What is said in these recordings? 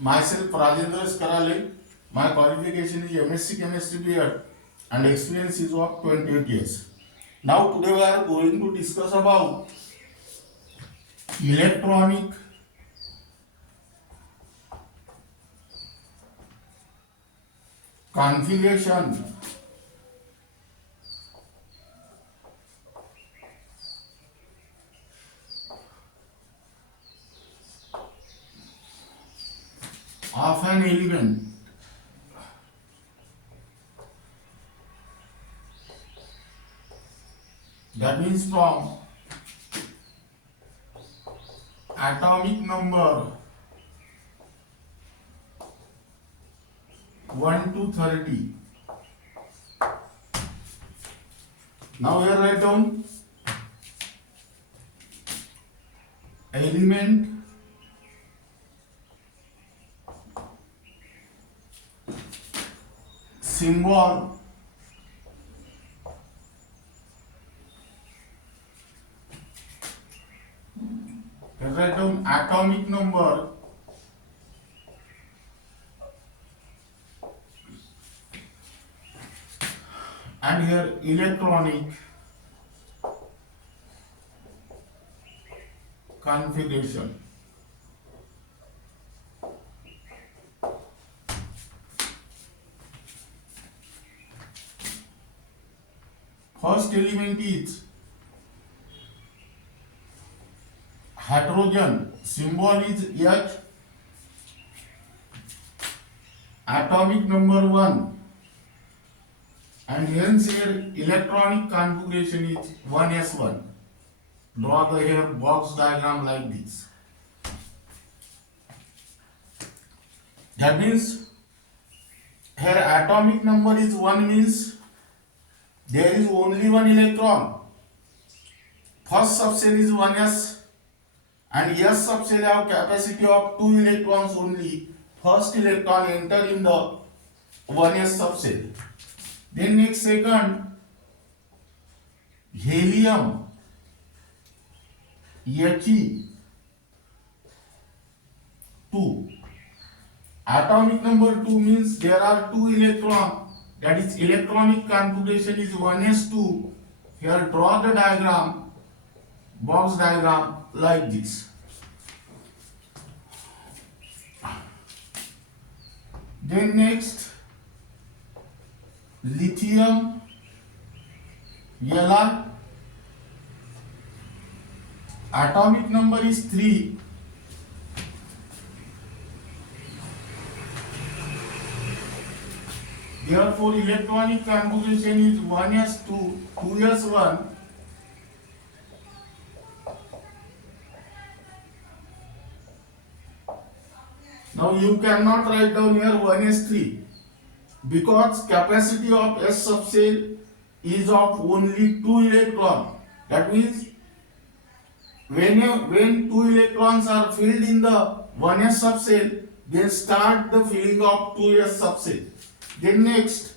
Myself Rajendra Karale. My qualification is MSc Chemistry B.Ed and experience is of 28 years. Now today we are going to discuss about electronic configuration of an element. That means from atomic number 1 to 30. Now here write down element symbol write down atomic number and here electronic configuration. First element is hydrogen, symbol is H, atomic number 1, and hence here electronic configuration is 1s1. Draw the here box diagram like this. That means here atomic number is 1 means there is only one electron. First subshell is 1s and S subshell have capacity of 2 electrons only. First electron enter in the 1s subshell. Then next second helium He 2. Atomic number 2 means there are 2 electrons. That is electronic configuration is 1s2. Here draw the diagram, box diagram like this. Then next lithium Li, atomic number is 3. Therefore electronic configuration is 1s2, 2s1. Now you cannot write down here 1s3 because capacity of S subshell is of only 2 electrons. That means when 2 electrons are filled in the 1s subshell, then start the filling of 2s subshell. Then next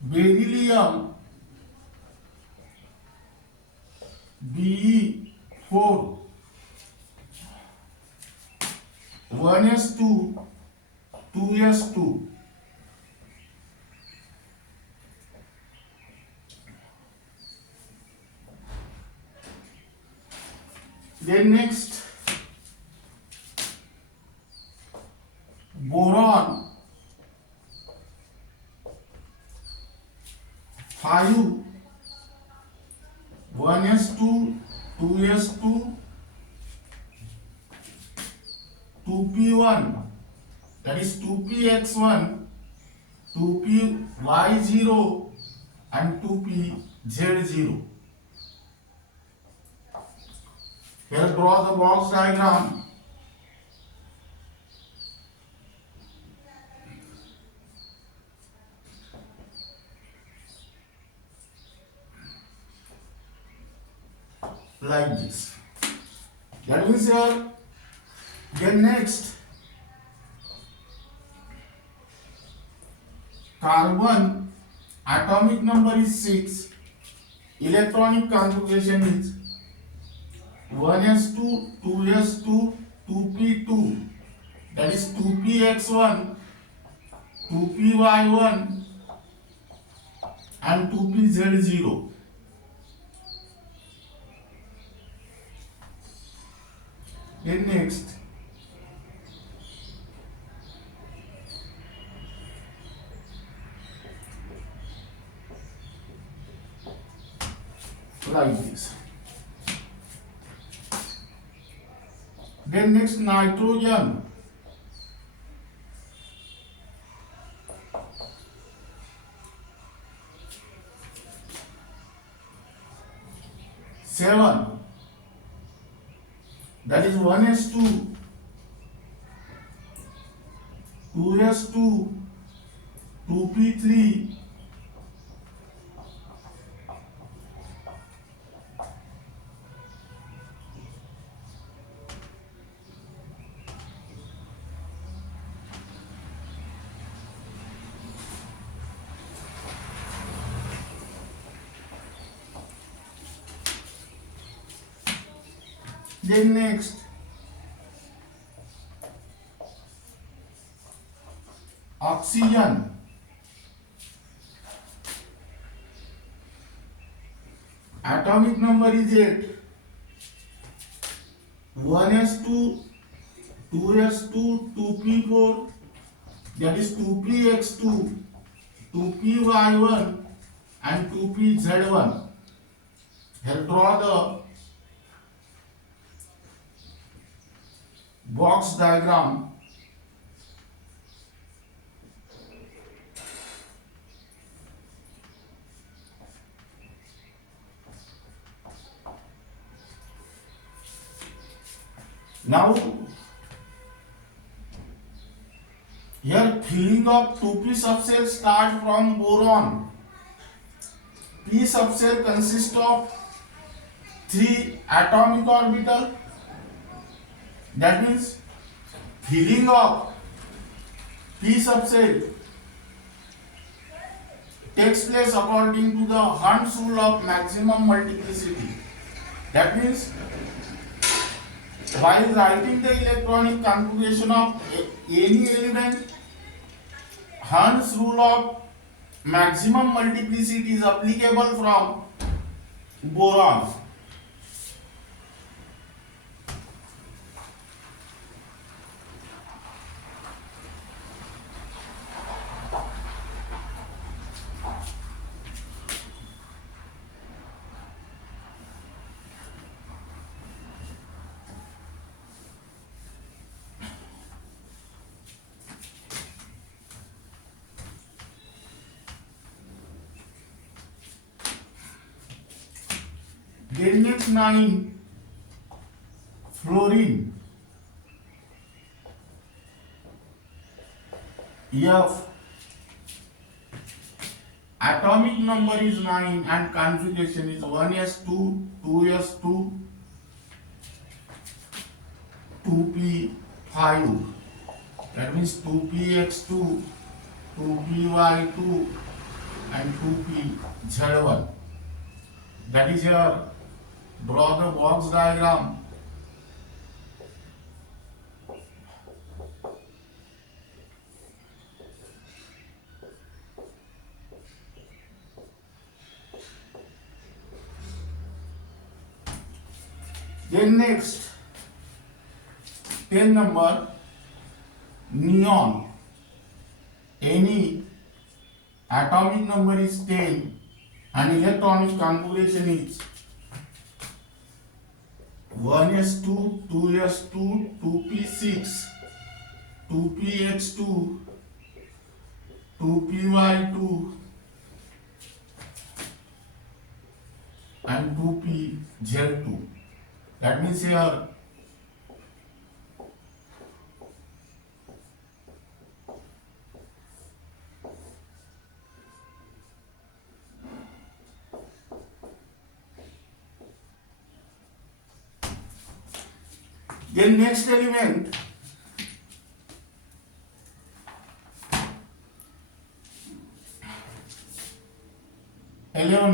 beryllium Be4, 1s2, 2s2. Then next boron 5, 1s2, 2s2, 2p1, that is 2px1, 2py0 and 2pz0. Here draw the box diagram. Like this. That means here, then next carbon atomic number is 6, electronic configuration is 1s2, 2s2, 2p2, that is 2px1, 2py1 and 2pz0. Then next, like this. Then next, nitrogen. Seven, that is 1s2, 2s2, 2p3, then next, oxygen. Atomic number is 8. 1s2, 2s2, 2p4, that is 2px2, 2py1 and 2pz1. Here draw the box diagram. Now here filling of 2p subshell start from boron. P subshell consists of 3 atomic orbital. That means filling of P subshell takes place according to the Hund's rule of maximum multiplicity. That means while writing the electronic configuration of any element, Hund's rule of maximum multiplicity is applicable from boron. Then next 9, fluorine. F. Atomic number is 9 and configuration is 1s2, 2s2, 2p5. That means 2px2, 2py2 and 2pz1. That is here. Draw the box diagram. Then next, 10 number, neon. Any atomic number is 10 and electronic configuration is 1s2, 2s2, 2p6, 2px2, 2py2 and 2pz2. That means here then next element,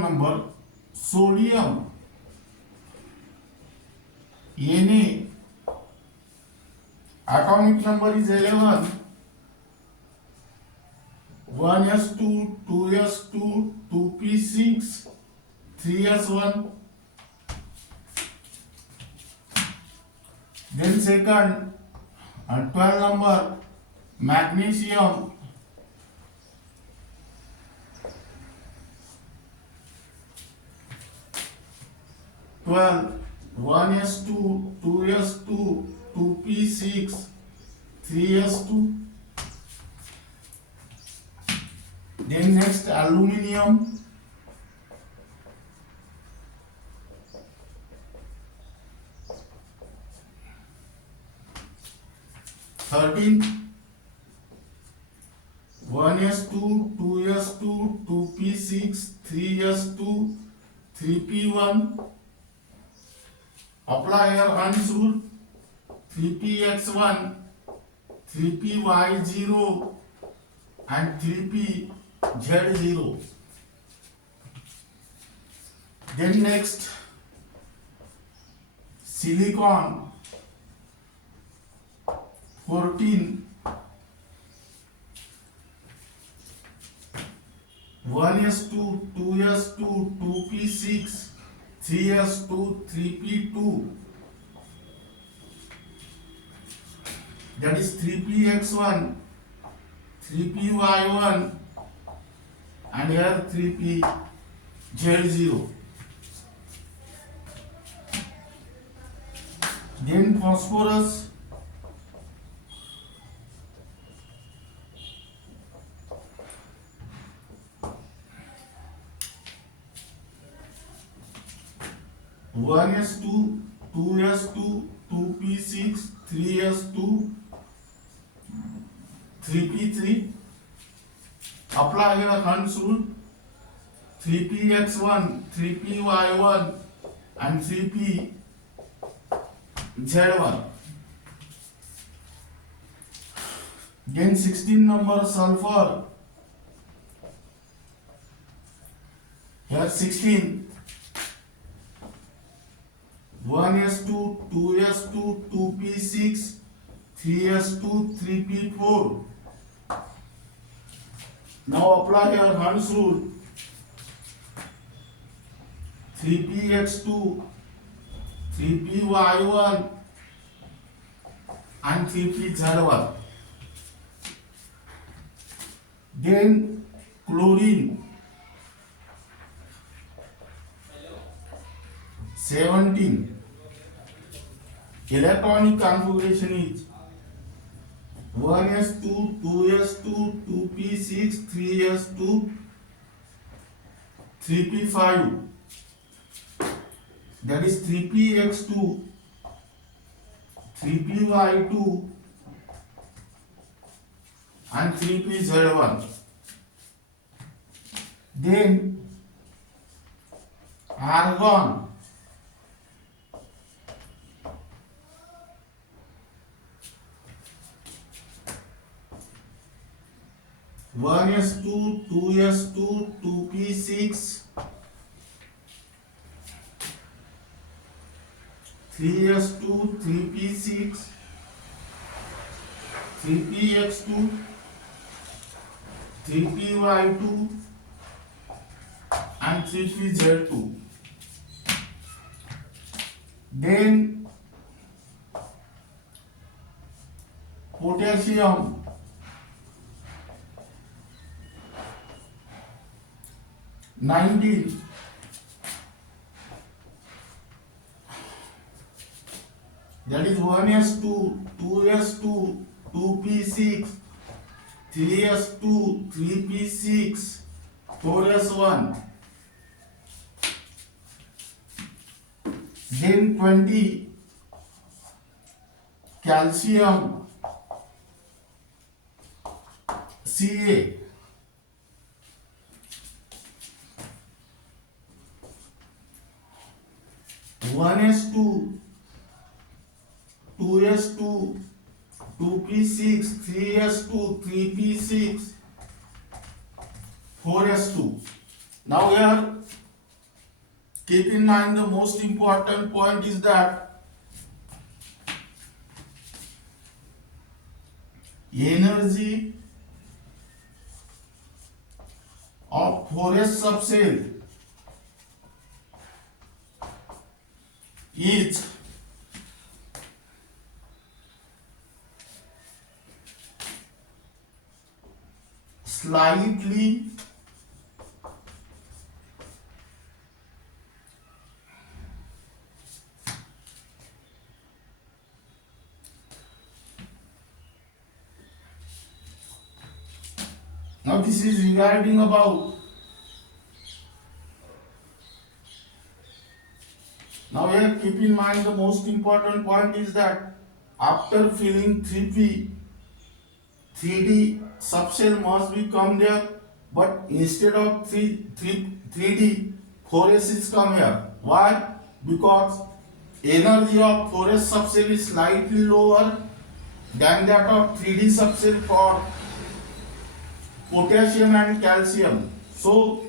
number, sodium. Na atomic number is 11. 1s2, 2s2, 2p6, 3s1. Then second, 12 number, magnesium. 12, 1s2, 2s2, 2p6, 3s2. Then next, aluminium. 13, 1s2, 2s2, 2p6, 3s2, 3p1. Apply here Hund's rule. 3px1, 3py0 and 3pz0. Then next, silicon. 14, 1s2, 2s2, 2p6, 3s2, 3p2. That is 3px1, 3py1 and here 3pz0. Then phosphorus. 1s2, 2s2, 2p6, 3s2, 3p3. Apply here Hund's rule. 3px1, 3py1 and 3pz1. Then 16 number, sulfur. Here 16. 1s2, 2s2, 2p6, 3s2, 3p4. Now apply here Hund's rule. 3px2, 3py1 and 3pz1. Then chlorine. 17. Electronic configuration is 1s2, 2s2, 2p6, 3s2, 3p5. That is 3px2, 3py2 and 3pz1. Then argon. 1s2, 2s2, 2p6, 3s2, 3p6, 3px2, 3py2 and 3pz2. Then potassium. 19. That is 1s2, 2s2, 2p6, 3s2, 3p6, 4s1. Then 20. Calcium, Ca. 1s2, 2s2, 2p6, 3s2, 3p6, 4s2. Now here, keep in mind the most important point is that energy of 4s subshell is slightly now this is regarding about now here keep in mind the most important point is that after filling 3p 3D subshell must be come there, but instead of 3D 4s is come here. Why? Because energy of 4s subshell is slightly lower than that of 3D subshell for potassium and calcium. So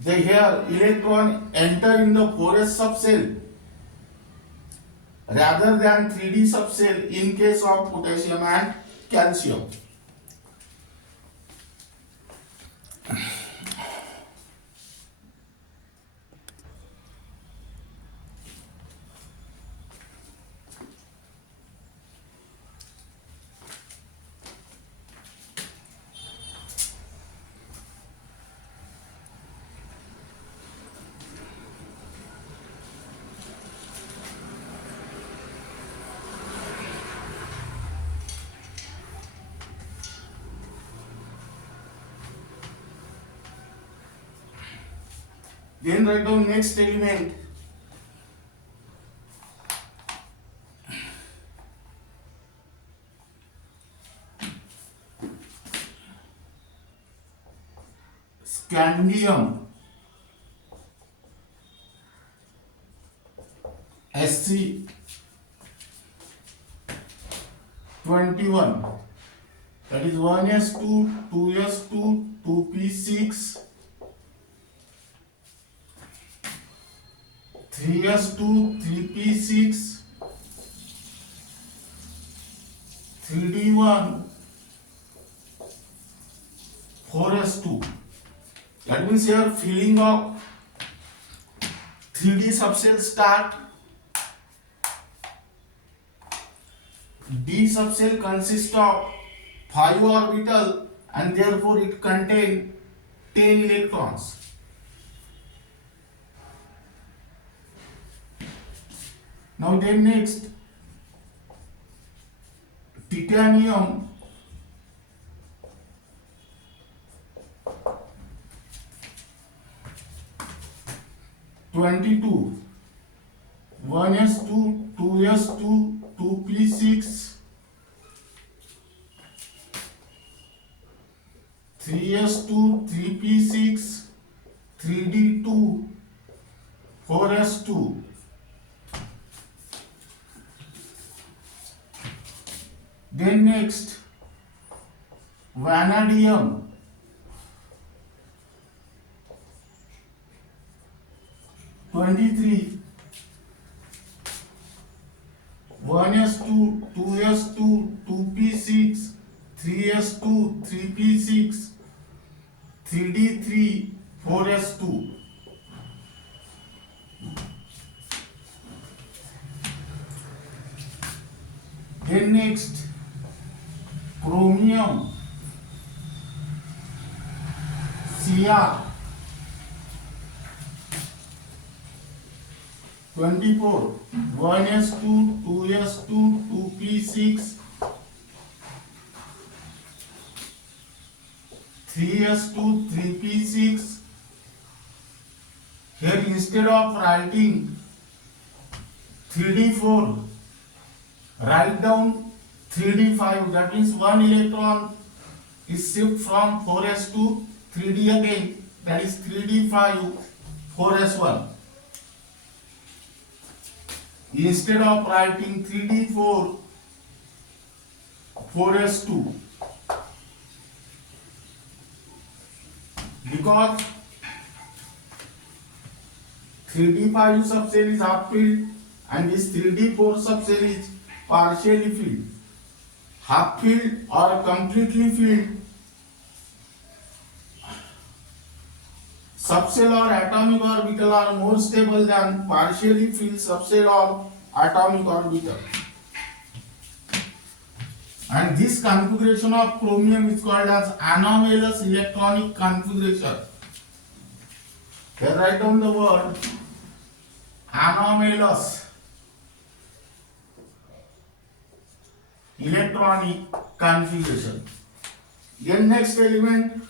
the here electron enter in the 4s subshell rather than 3D subshell in case of potassium and calcium. Then write down next element. Scandium Sc21, that is 1s2 2s2 2p6 3s2 3p6 3d1 4s2. That means here filling of 3D subshell start. D subshell consists of 5 orbital and therefore it contains 10 electrons. Now then next, titanium (22) 1s2 2s2 2p6 3s2 3p6 3d2 4s2. Then next, vanadium 23 1s2 2s2 2p6 3s2 3p6 3d3 4s2. Then next, chromium Cr 24 1s2 2s2 2p6 3s2 3p6. Here instead of writing 3d4, write down 3d5. That means one electron is shift from 4s to 3d again. That is 3d5 4s1. Instead of writing 3d4 4s2, because 3d5 subshell is half filled and this 3d4 subshell is partially filled. half filled or completely filled, subshell or atomic orbital are more stable than partially filled subshell or atomic orbital. And this configuration of chromium is called as anomalous electronic configuration. Here write down the word anomalous electronic configuration. Then next element,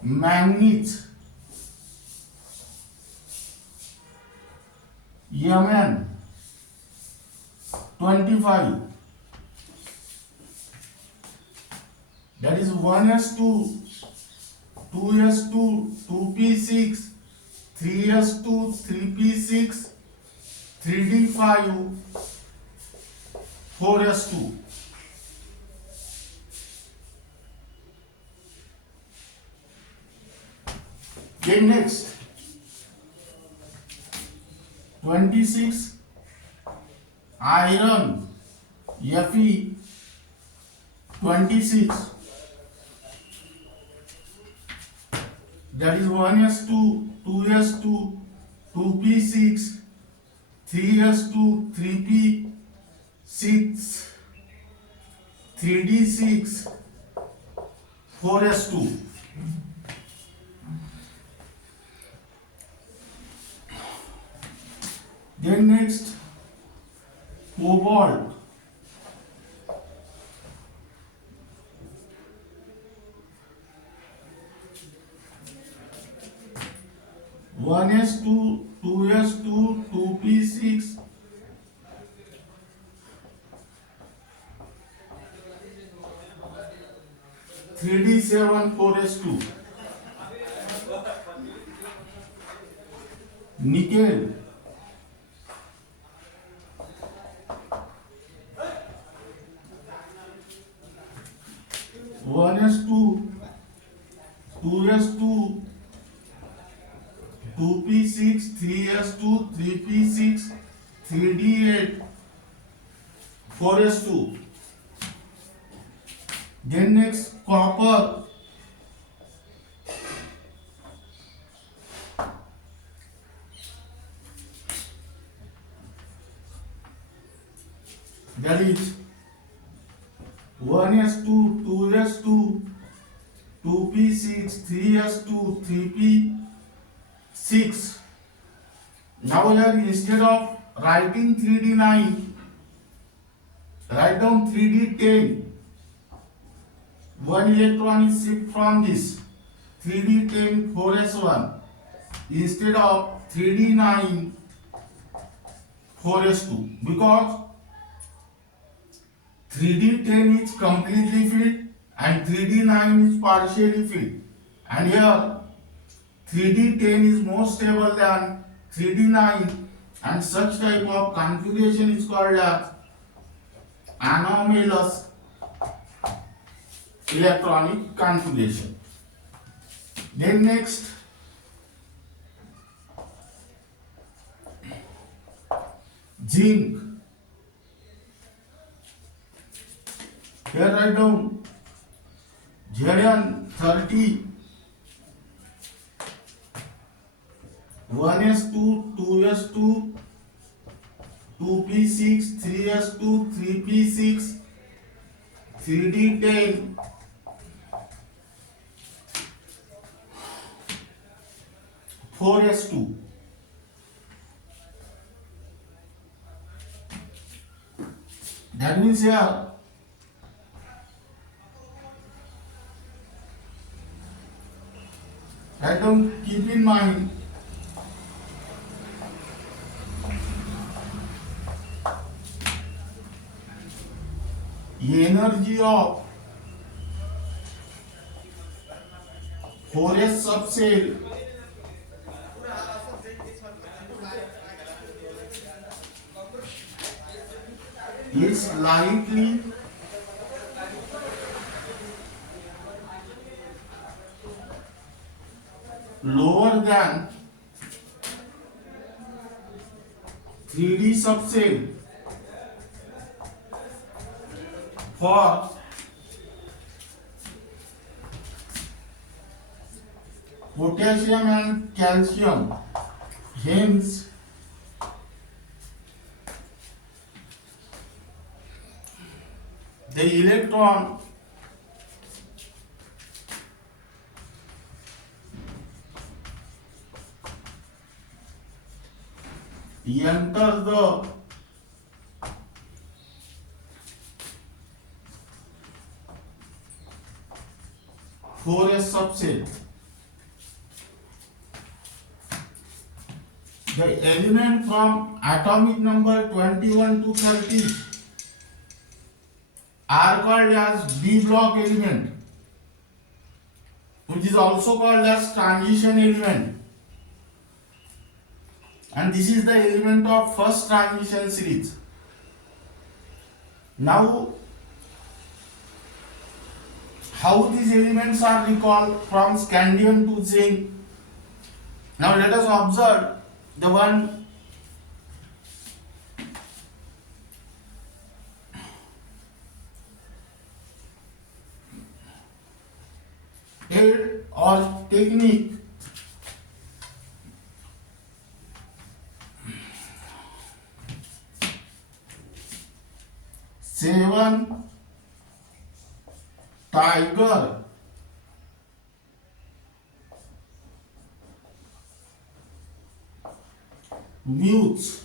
manganese, Mn 25, that is 1s2, 2s2, 2p6, 3s2, 3p6, 3d5, 4s2. Then next, 26, iron, Fe 26, that is 1s2, 2s2, 2p6, 3s2, 3p6, 3d6, 4s2. Then next, cobalt, one s2, 2s2, 2p6, 3d7, 4s2. Nickel, one s2, 2s2, 2p6, 3s2, 3p6, 3d8, 4s2. Then next, copper, that is 1s2, 2s2, 2p6, 3s2, 3p6. Now here instead of writing 3d9, write down 3d10. One electron is shipped from this 3d10 4s1 instead of 3d9 4s2, because 3d10 is completely filled and 3d9 is partially filled, and here 3d10 is more stable than 3d9, and such type of configuration is called as anomalous electronic configuration. Then next, zinc. Here write down Zn30, 1s2, 2s2, 2p6, 3s2, 3p6, 3d10, 4s2. That means here write down, keep in mind energy of 4s subshell is slightly lower than 3D subshell for potassium and calcium. Hence, the electron enters the 4s subset. The element from atomic number 21 to 30 are called as B block element, which is also called as transition element, and this is the element of first transition series. Now, how these elements are recalled from scandium to zinc? Now let us observe the one aid or technique. Seven tiger mutes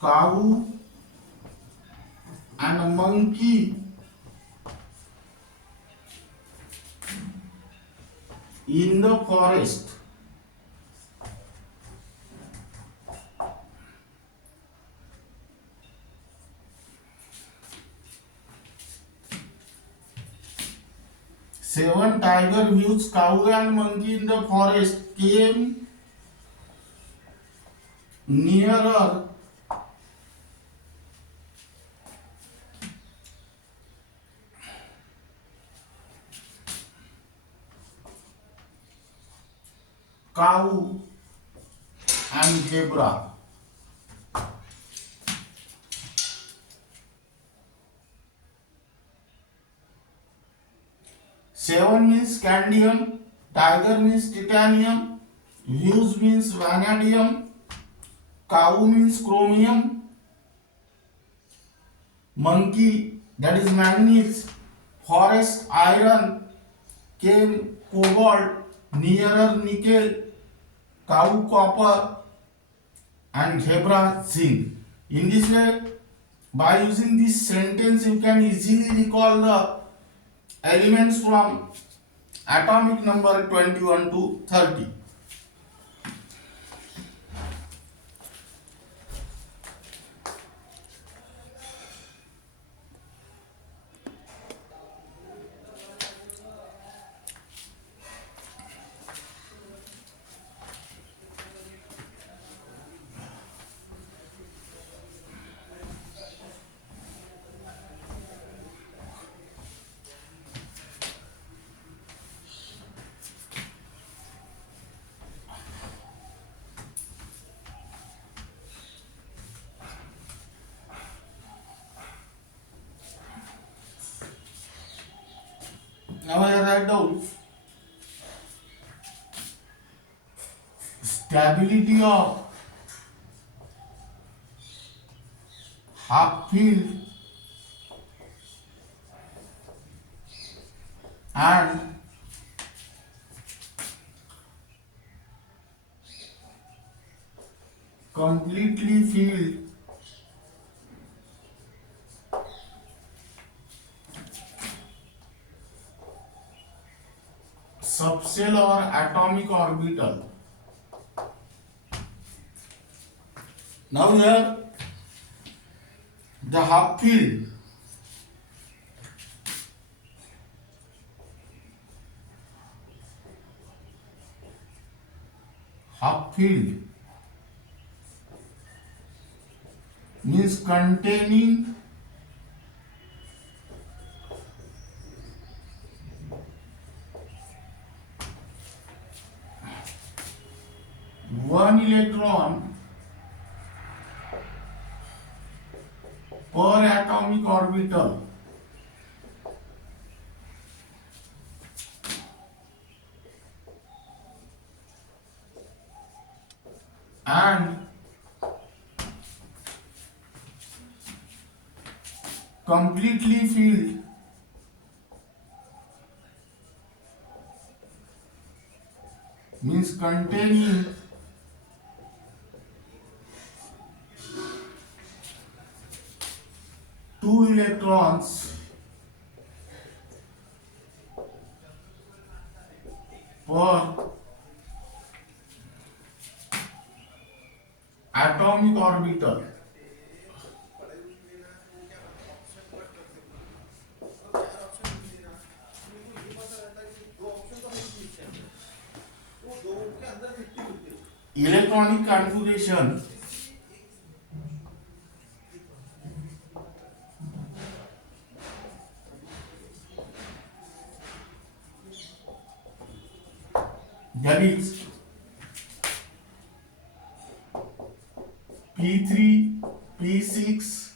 cow and a monkey in the forest. Seven tiger mutes cow and monkey in the forest came nearer cow and zebra. Seven means scandium, tiger means titanium, views means vanadium, cow means chromium, monkey that is manganese, forest iron, came cobalt, nearer nickel, cow copper, and zebra zinc. In this way, by using this sentence, you can easily recall the elements from atomic number 21 to 30. Now I write down stability of half field and completely filled subshell or atomic orbital. Now here the half field means containing one per atomic orbital. And completely filled means containing two electrons per atomic orbital. Electronic configuration that is P3, P6,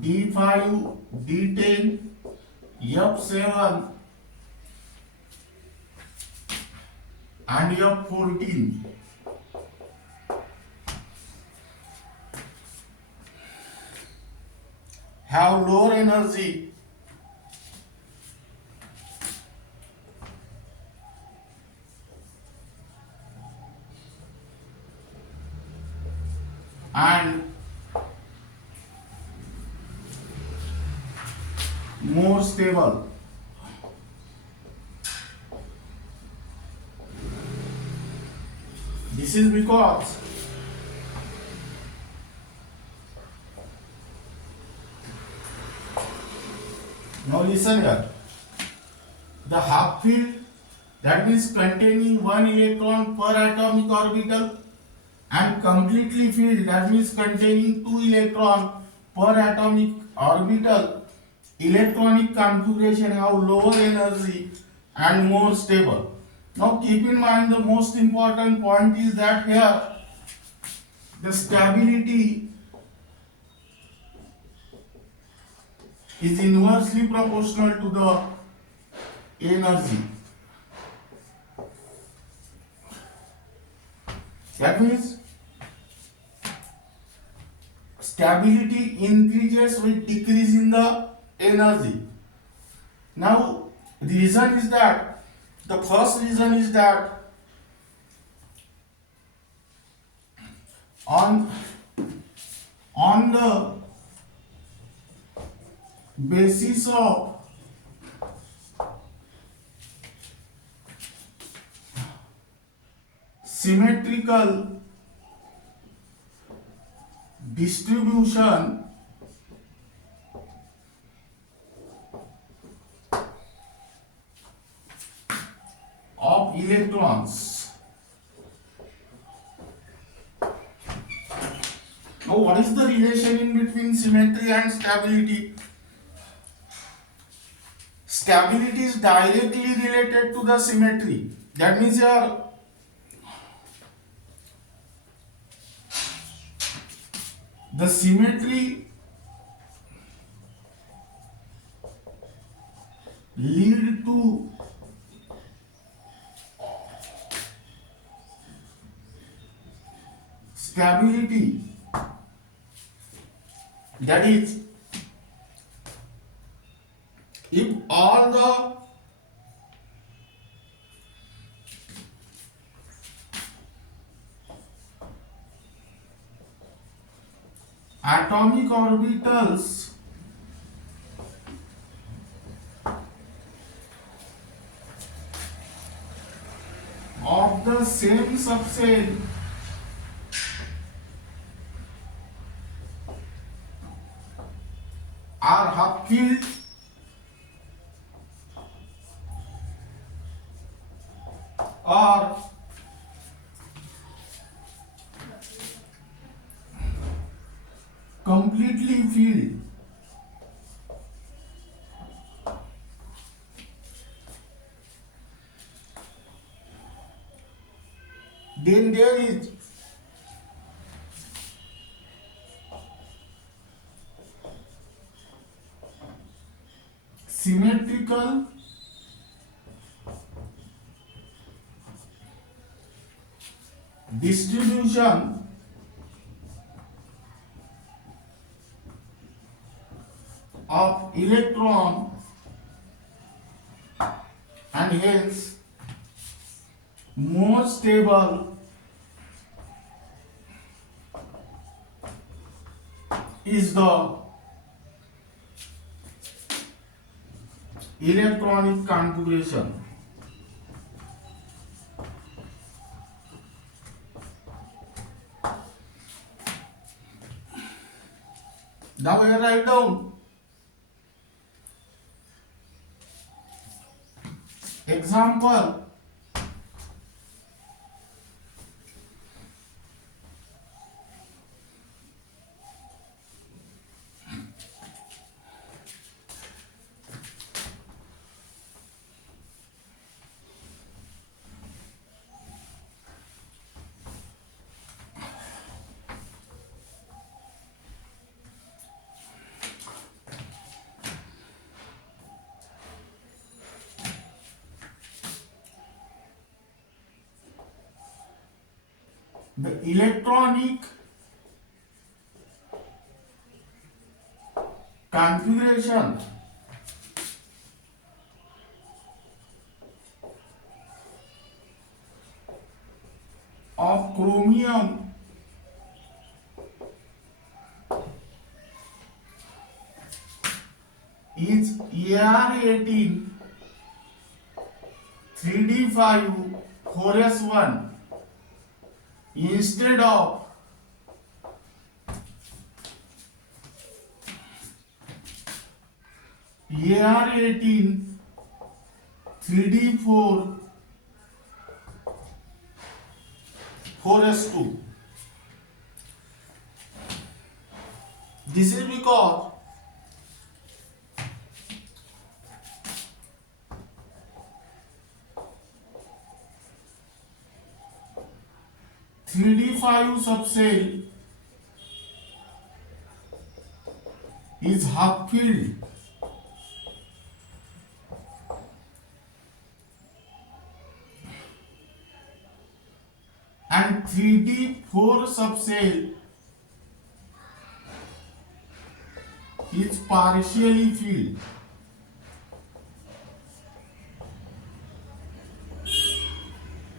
D5, D10, F7 and F14 have lower energy and more stable. This is because now listen here. The half field, that means containing one electron per atomic orbital, and completely filled, that means containing two electron per atomic orbital, electronic configuration have lower energy and more stable. Now keep in mind the most important point is that here the stability is inversely proportional to the energy. That means stability increases with decrease in the energy. Now the reason is that, the first reason is that on the basis of symmetrical distribution of electrons. Now what is the relation in between symmetry and stability? Stability is directly related to the symmetry. That means here the symmetry lead to stability. That is, if all the atomic orbitals of the same subshell are half-filled or completely filled, then there is symmetrical distribution of electron and hence more stable is the electronic configuration. Now I write down example. The electronic configuration of chromium is AR18 3D5 4s1 instead of AR18 3D4 4s2. This is because (3D5) subshell is half filled and 3D4 subshell is partially filled.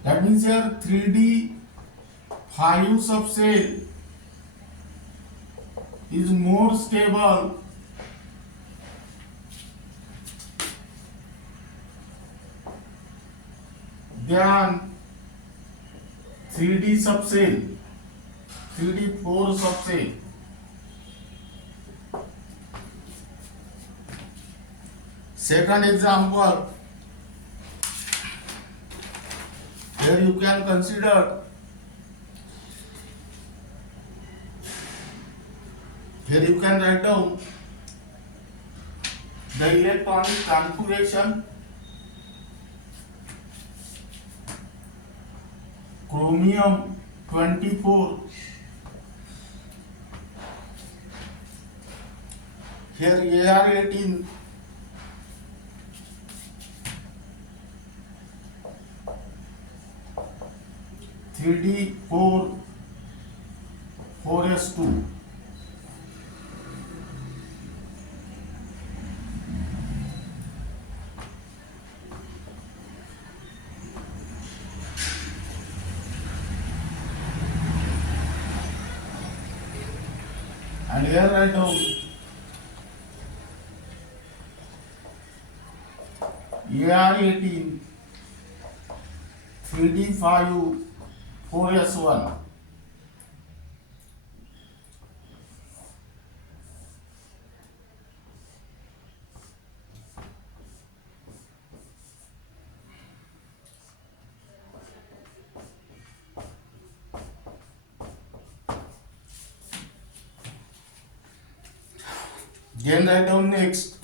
That means here 3D5 subshell is more stable than 3D subshell, 3D4 subshell. Second example, here you can consider, here you can write down the electronic configuration chromium 24, here AR18 3D4 4s2. And here I know AR18 3D5 4s1. Then write down next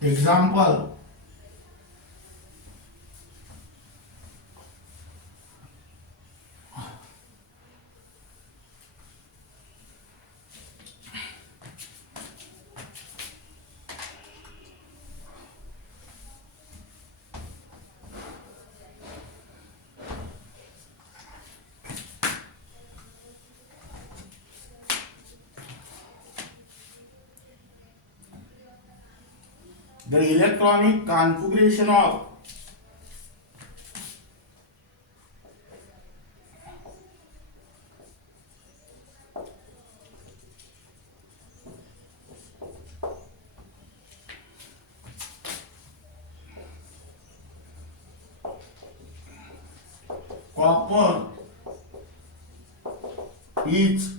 example. the electronic configuration of copper is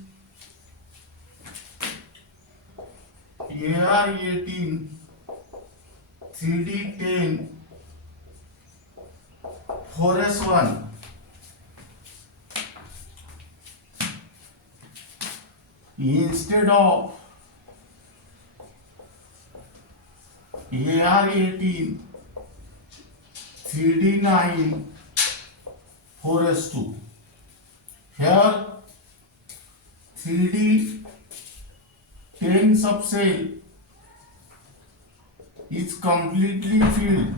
AR18 3D10 4S1 instead of AR18 3D9 4S2. Here 3D10 subcell is completely filled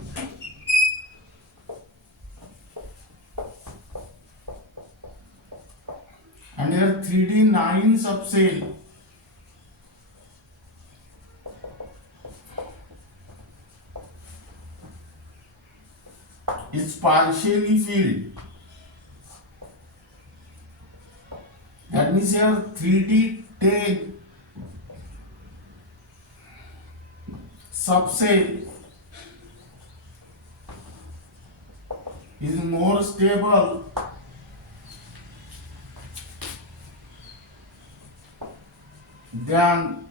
and here 3D9 subcell is partially filled. That means here 3D10 subcell is more stable than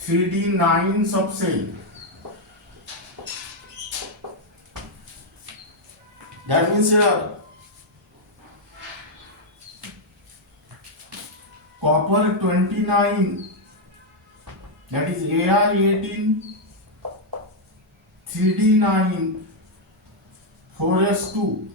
3D9 subcell. That means here copper 29, that is AR18 3D9 4S2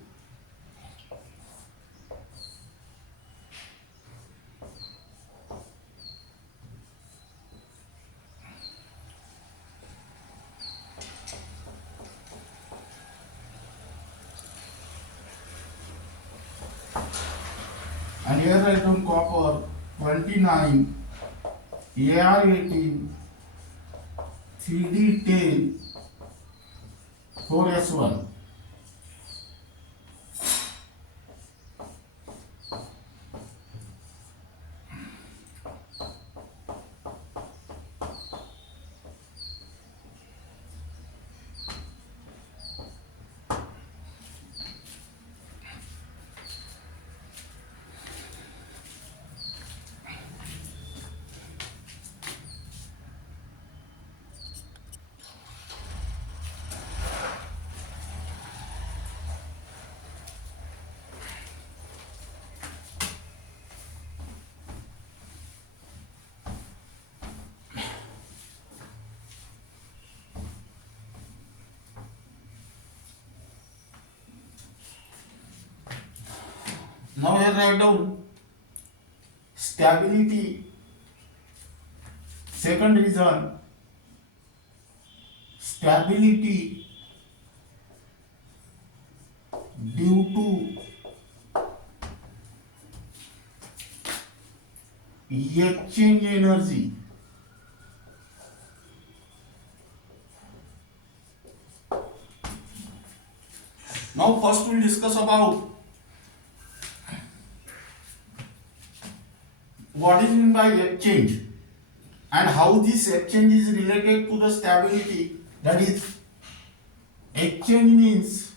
and here I come copper 29 AR18 3D10 4S1. Now here write down stability. Second reason, stability due to exchange energy. Now first we'll discuss about what is meant by exchange and how this exchange is related to the stability. That is, exchange means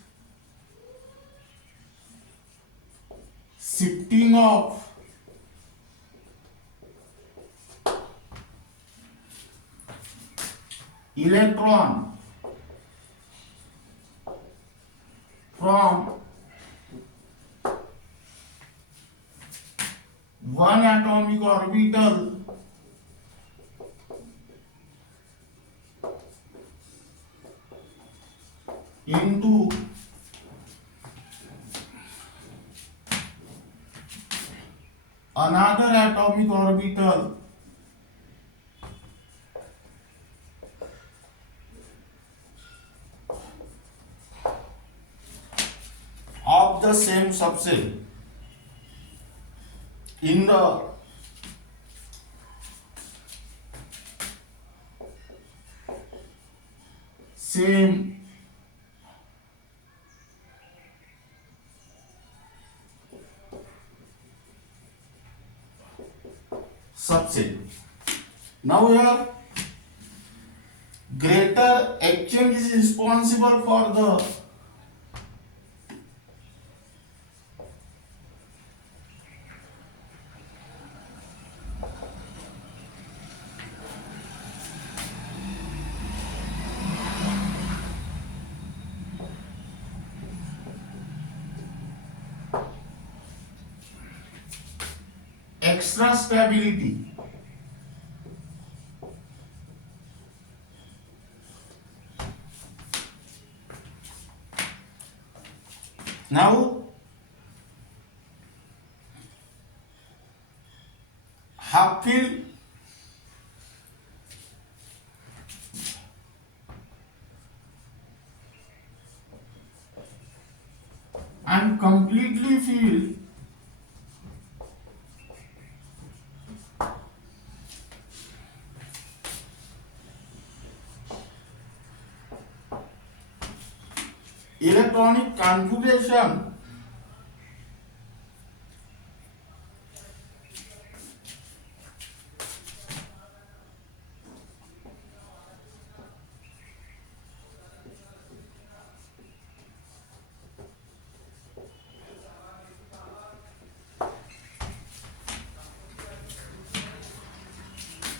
shifting of electron from one atomic orbital into another atomic orbital of the same subshell. In the same subset. Now here greater exchange is responsible for the extra stability. Now half filled and completely filled electronic configuration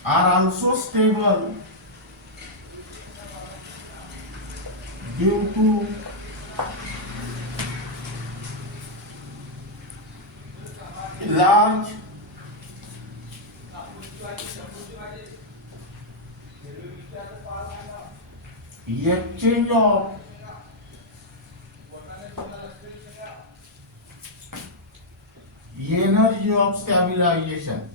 are also stable due to large exchange of energy of stabilization.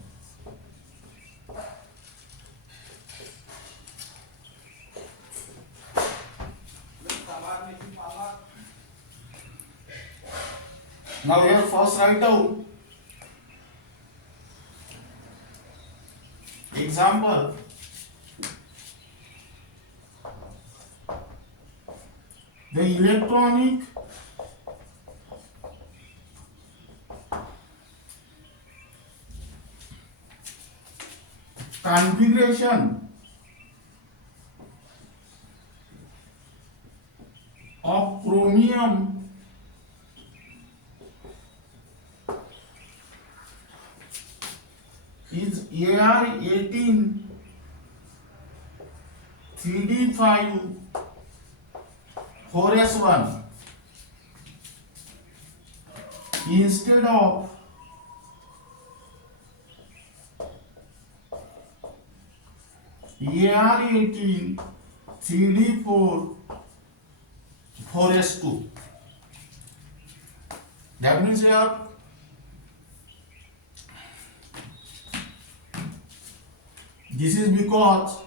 Now here first write down example. The electronic configuration of chromium is AR18 3D5 4S1 instead of AR18 3D4 4S2. That means here this is because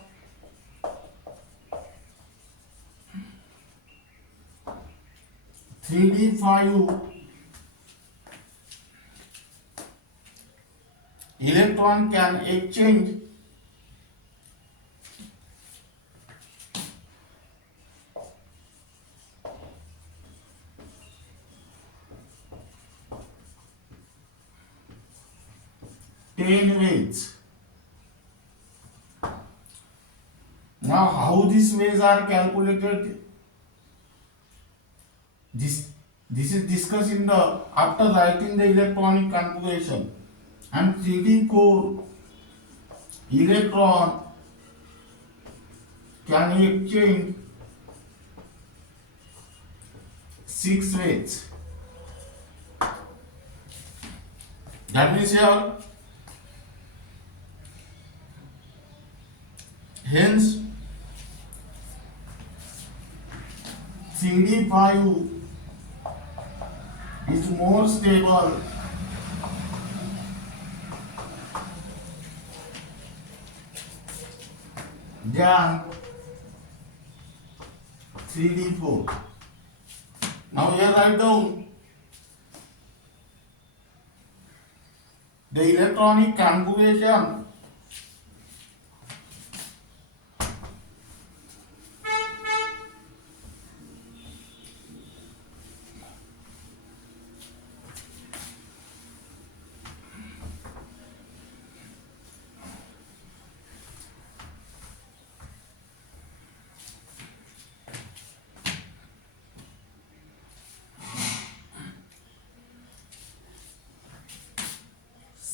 (3D5) electron can exchange ten ways. Now, how these ways are calculated? This is discussed in the after writing the electronic configuration. And 3D4 electron can exchange 6 ways. That means here, hence 3D5 is more stable than 3D4. Now here write down the electronic configuration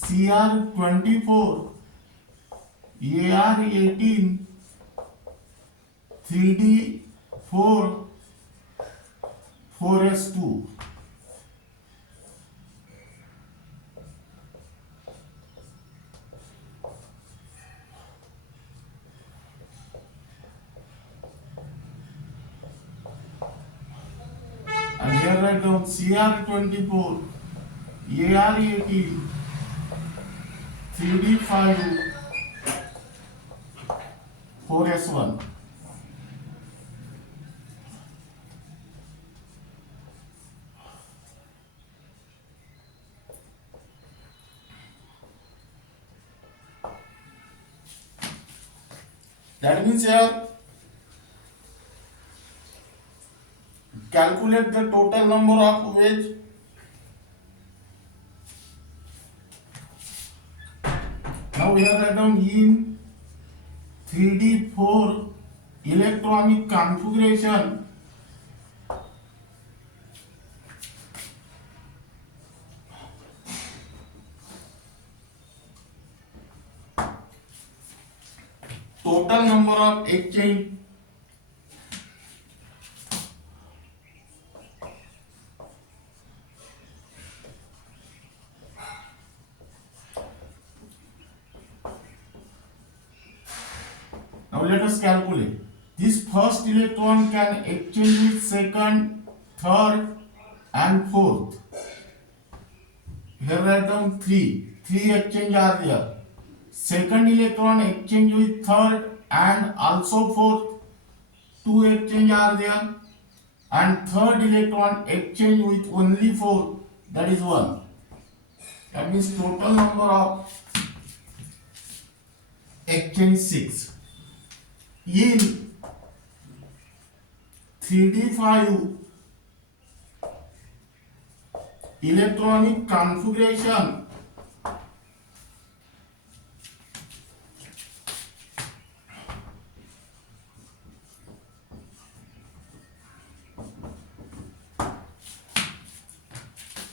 CR24, AR18, 3D4, 4S2. And here write down CR24, AR18, 3D5, 4S1. That means here calculate the total number of wedge. Now here write down in 3D4 electronic configuration, total number of exchange. Now let us calculate. This first electron can exchange with second, third and fourth. Here write down 3. 3 exchange are there. Second electron exchange with third and also fourth. 2 exchange are there. And third electron exchange with only 4. That is 1. That means total number of exchange 6. In 3D5 electronic configuration,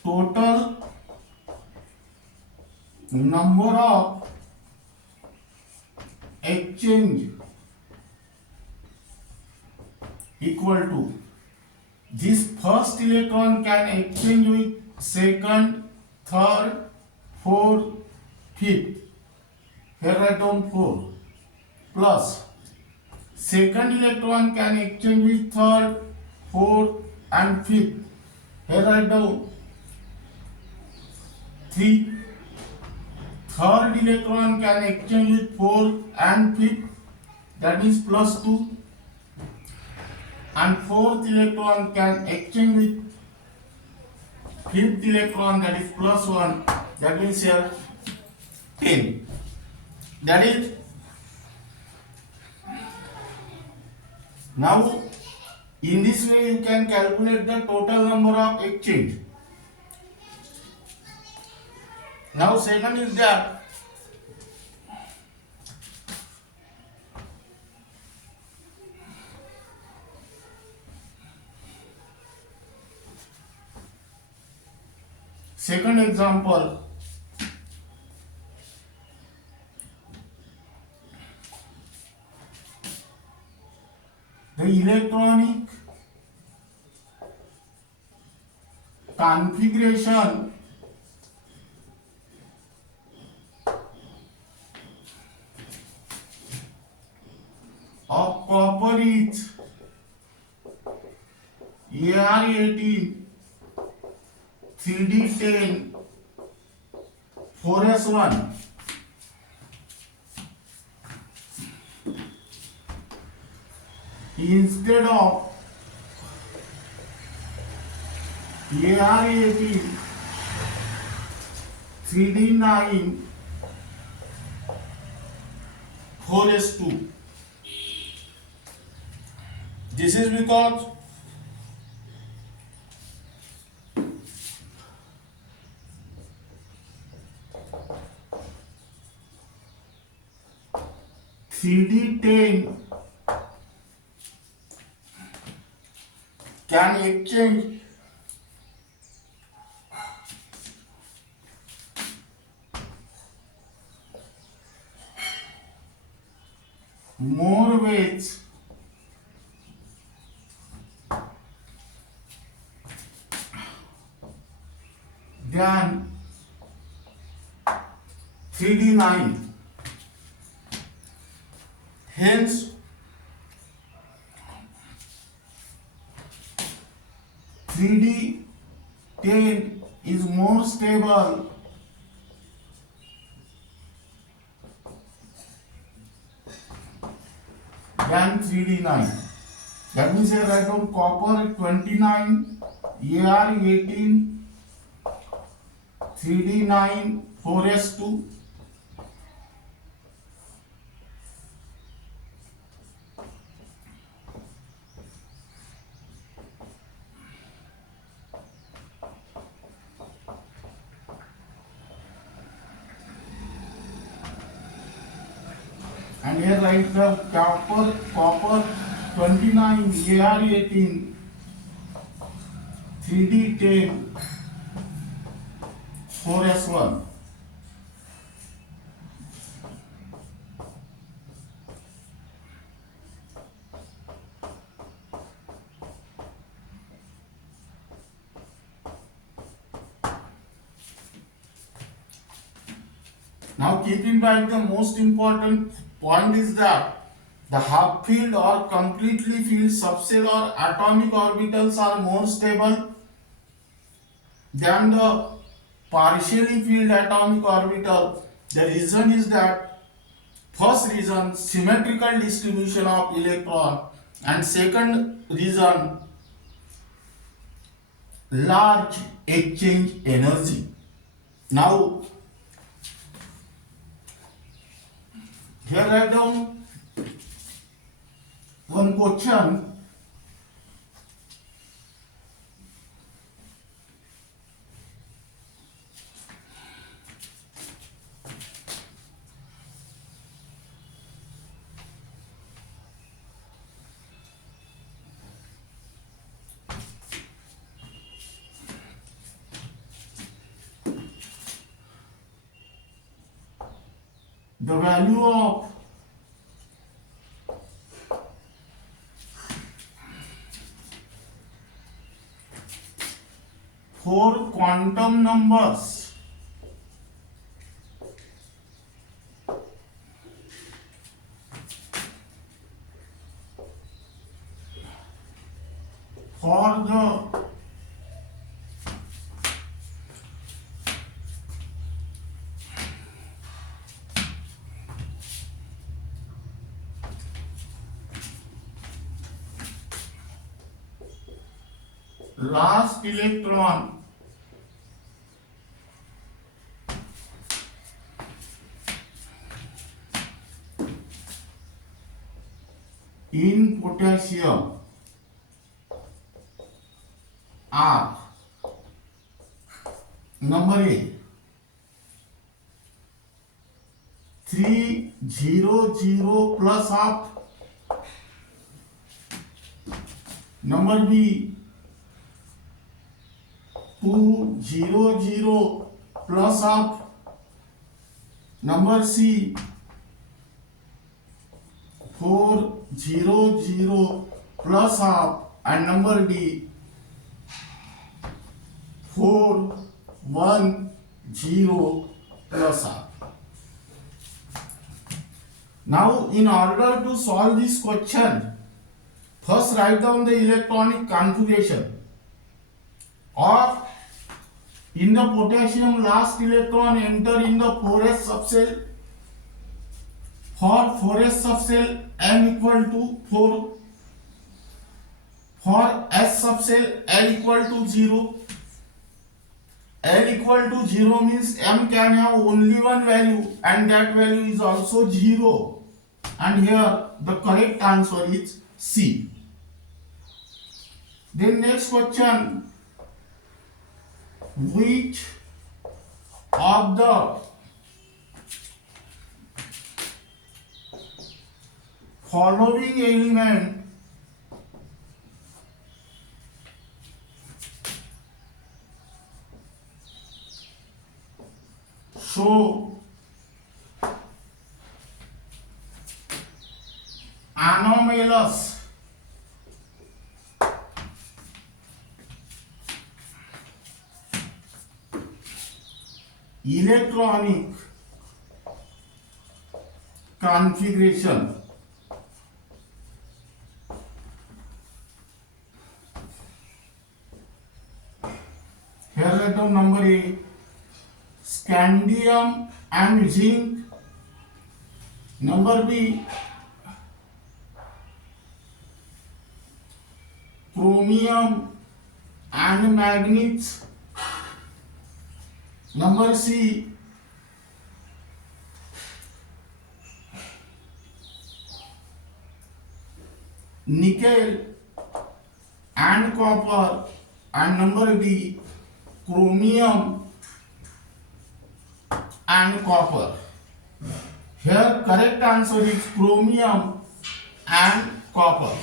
total number of exchange equal to this first electron can exchange with second, third, fourth, fifth. Here write down 4 plus second electron can exchange with third, fourth and fifth. Here write down 3. Third electron can exchange with fourth and fifth. That means plus 2. And fourth electron can exchange with fifth electron, that is plus 1. That means here 10. That is, now in this way you can calculate the total number of exchange. Now second is that second example, the electronic configuration of copper is AR18, 3D10, 4S1. Instead of AR18, 3D9, 4S2. This is because CD10 can exchange more weights than 3D9. Hence, 3D10 is more stable than 3D9. That means I write down copper 29, AR 18, 3D9, 4s2. And here write the copper 29, AR 18, 3D10, 4s1. Now keep in mind the most important point is that the half filled or completely filled subshell or atomic orbitals are more stable than the partially filled atomic orbital. The reason is that first reason symmetrical distribution of electron, and second reason large exchange energy. Now here write down one question. The value of four quantum numbers for the last electron in potassium are number A 300 plus half, number B 200 plus half, number C 400 plus half, and number D 410 plus half. Now in order to solve this question, first write down the electronic configuration. Or in the potassium last electron enter in the 4s subshell. For 4s subshell m equal to 4. For s subshell l equal to 0. L equal to 0 means m can have only one value, and that value is also 0. And here the correct answer is C. Then next question, which of the following element show electronic configuration. Here write down number A, scandium and zinc. Number B, chromium and manganese. Number C, nickel and copper. And number D, chromium and copper. Here correct answer is chromium and copper.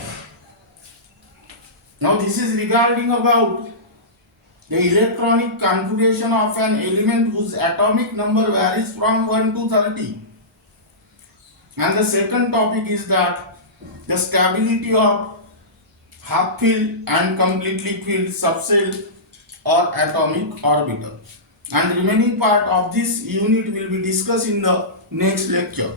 Now this is regarding about the electronic configuration of an element whose atomic number varies from 1 to 30. And the second topic is that the stability of half filled and completely filled subshell or atomic orbital. And the remaining part of this unit will be discussed in the next lecture.